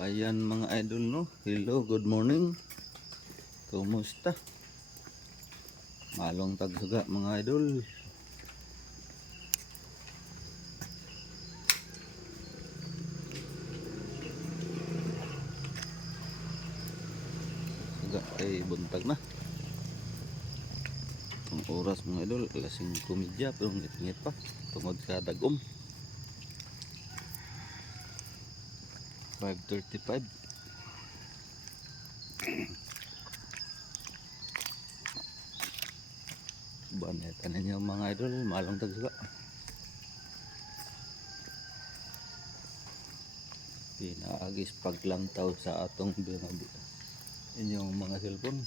Ayan mga idol, no. Hello, good morning. Kumusta? Malong tagsuga mga idol. Suga ay buntag na. Ang oras mga idol, alas 5:30 pero ngit-ngit pa. Tungod sa dagom. 5:35. Banetan ninyo mga idol, malong tagsuga. Pinaagis paglantaw sa atong inyong mga cellphone.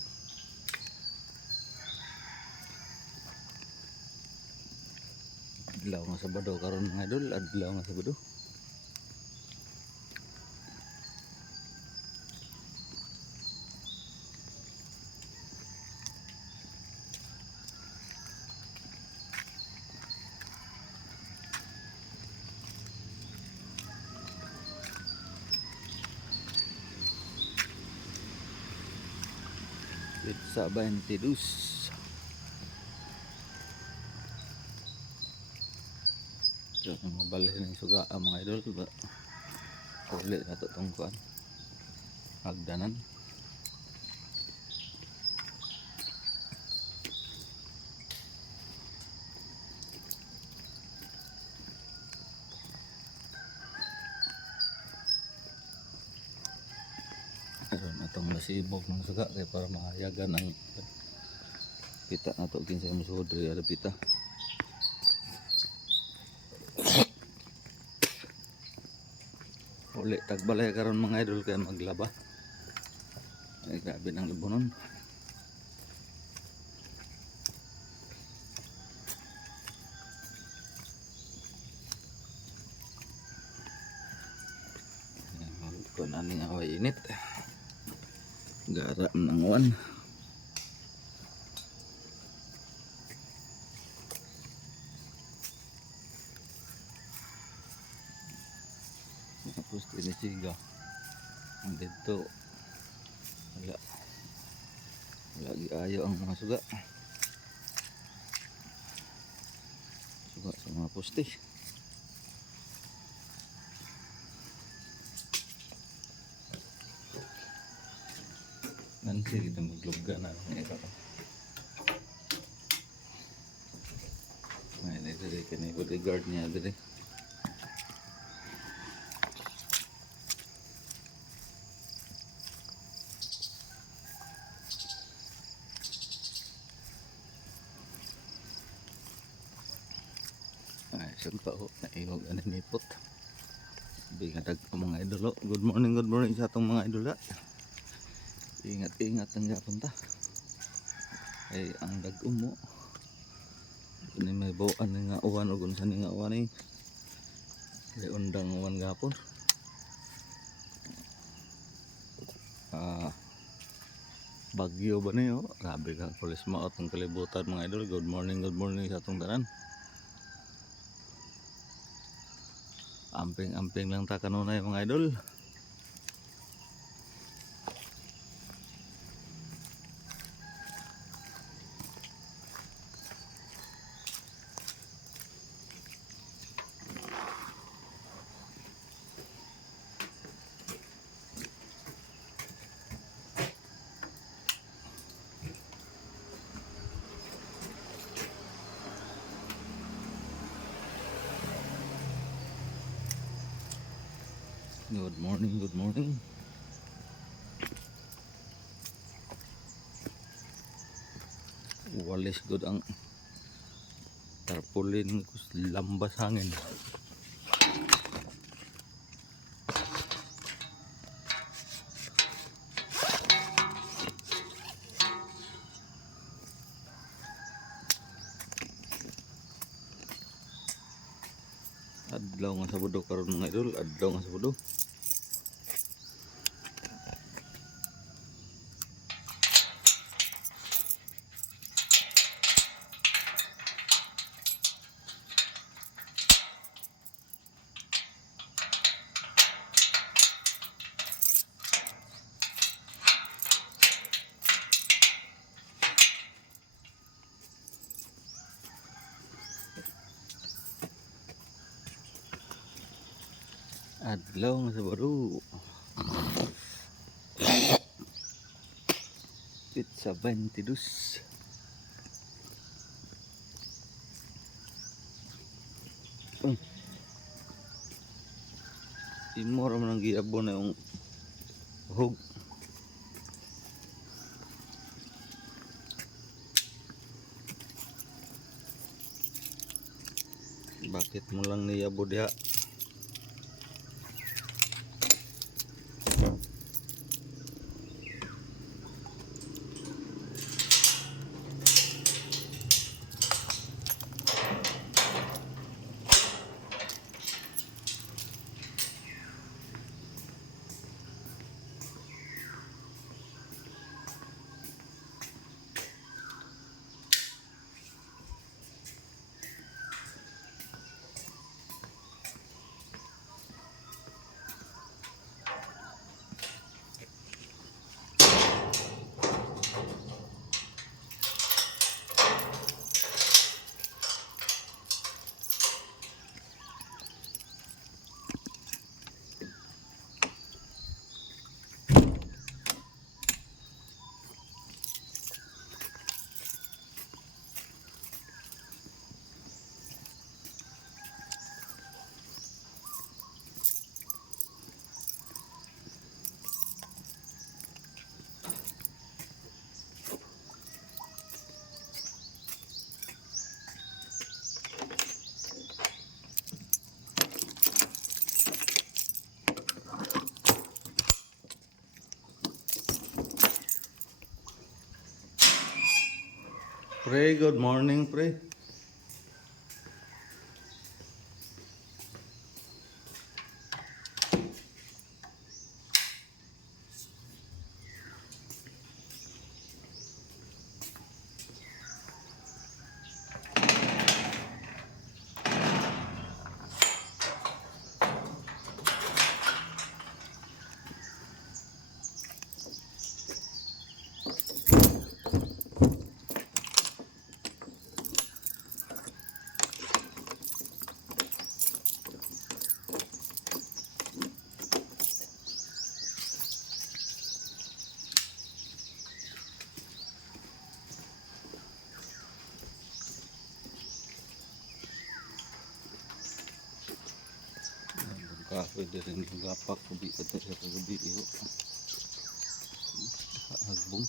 Adlaw nga Sabado karon mga idol, adlaw nga Sabado. Pizza 22. So, mabalhin ng suga ang mga idol ba? Ulit na ito itong kuhan hagdanan. Meron na itong masibog ng suga kaya para mahayagan ang pita na ito kinsay musuod rin ada pita. Uli tagbalay karon mga idol kaya maglaba. Ay grabe ng libunon. Kung aning away init. Garam ng uwan. Tapos tinisiga. Ang dito wala lagi ayo ang mga suga sa mga poste. Nanti kita maglugga na ng ito. Ngayon ito rin kanay bodyguard niya rin. Ay, siyempre ako naihog ang nipot. Bingadag ang mga idolo. Good morning sa atong mga idola. Ingat ang gapunta. Ay ang dagom mo. Ini may bawaan nga uwan o kung saan nga uwan eh. May undang uwan gapon. Bagyo ba niyo? Grabe ka pulis maot ng kalibutan mga idol. Good morning sa atong tanan. Amping lang ta kanunay mga idol. Good morning. Walis good ang tarpaulin ko lambas hangin. Adlaw nga Sabado karon mga idol, adlaw nga Sabado. Adlaw nga sa baro. Pizza 22. Imor man ang giabo na yung hug. Bakit mo lang niyabo diha? Pre, good morning, pre. Pwede rin gapak kubi at sa kagabi iyo. Hagbong.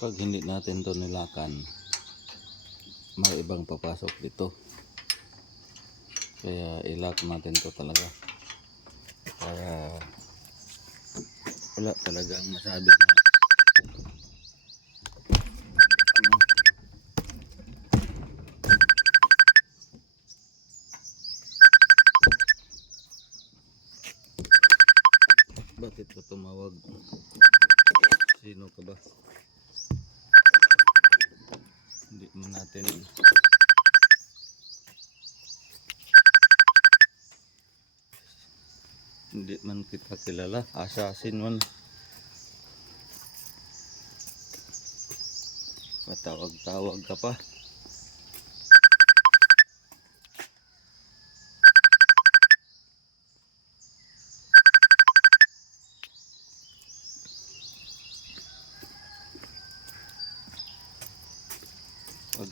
Pag hindi natin to nilakan, may ibang papasok dito. Kaya ilak natin to talaga. Para wala talagang masabi na ano. Bakit ka tumawag? Sino ka ba? Hindi man natin hindi man kita kilala. Assassin man. Patawag-tawag ka pa.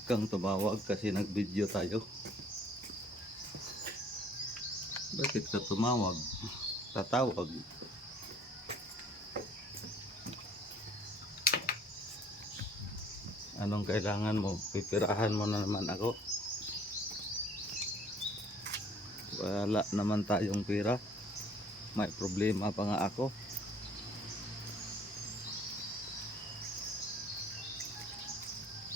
kang tumawag kasi nag-video tayo. Bakit ka tumawag? Tatawag. Anong kailangan mo? Pipirahan mo na naman ako. Wala naman tayong pira. May problema pa nga ako.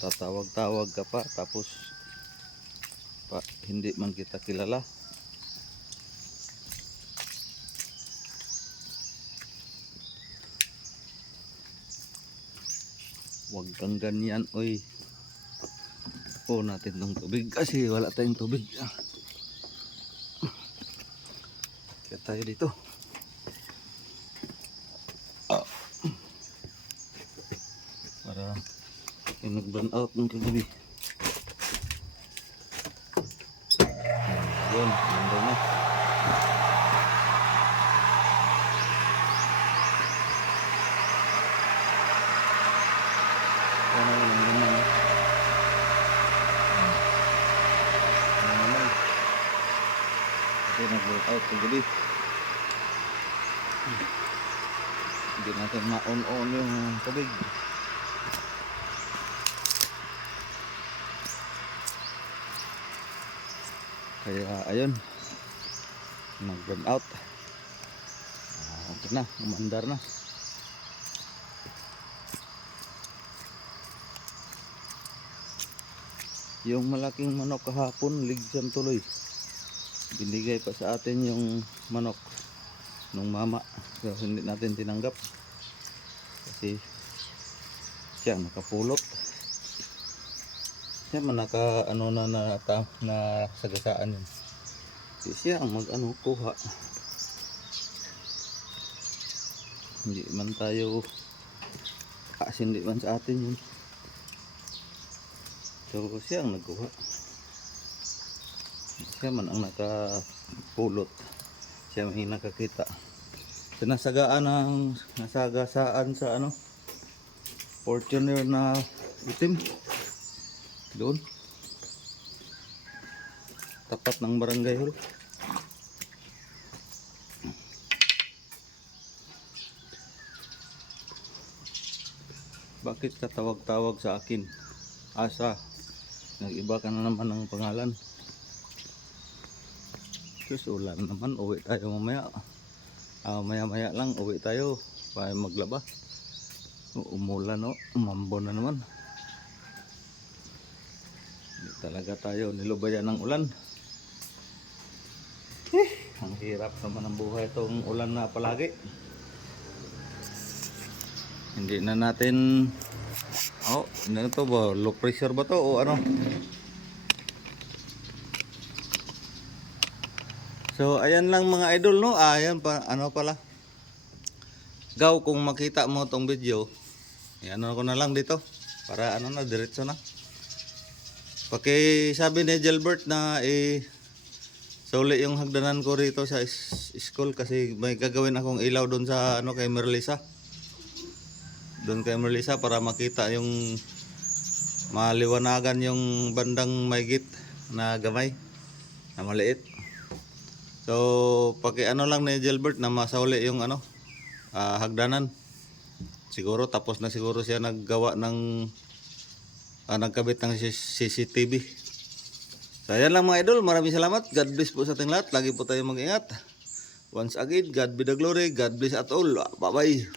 Tatawag-tawag ka pa tapos hindi man kita kilala. Huwag kang ganyan, oy. O natin tong tubig kasi wala tayong tubig. Kaya tayo dito. Para nag-burn out ng kagabi. Yun, nandun na. Ano naman? Ano naman? Kasi nag-burn out kagabi. Hindi natin ma-on-on yung tubig. Kaya ayun, nag-burn out. Okay na, umandar na. Yung malaking manok kahapon, ligsam tuloy. Binigay pa sa atin yung manok nung mama. So hindi natin tinanggap. Kasi siya nakapulot. Siya man naka ano na sagasaan yun. Kasi siya ang kuha. Hindi man tayo hindi man sa atin yun. So siya ang nagkuha. Siya man ang nakapulot. Siya may nakakita. Nasagasaan sa Fortuner na itim. Doon. Tapat ng barangay hall. Bakit ka tawag-tawag sa akin? Asa? Nag-iba ka na naman ng pangalan. Diyos, ulan naman. Uwi tayo mamaya. Maya-maya lang uwi tayo. Para maglaba. Umulan o. Umambo na naman. Hindi talaga tayo nilubayan ng ulan. Ang hirap naman ang buhay itong ulan na palagi. Hindi na natin ano to ba? Low pressure ba to o ano? So ayan lang mga idol no. Ayan pa pala. Gaw kung makita mo tong video. Ayan ko na lang dito para na diretso na. Sabi ni Gilbert na sauli yung hagdanan ko rito sa school kasi may gagawin akong ilaw doon sa kay Merlisa. Doon kay Merlisa para makita yung maliwanagan yung bandang maygit na gamay na maliit. So lang ni Gilbert na masauli yung hagdanan. Siguro tapos na siguro siya naggawa ng nagkabit ng CCTV. So ayan lang mga idol, maraming salamat. God bless po sa ating lahat. Lagi po tayo mag-ingat. Once again, God be the glory. God bless at all. Bye bye.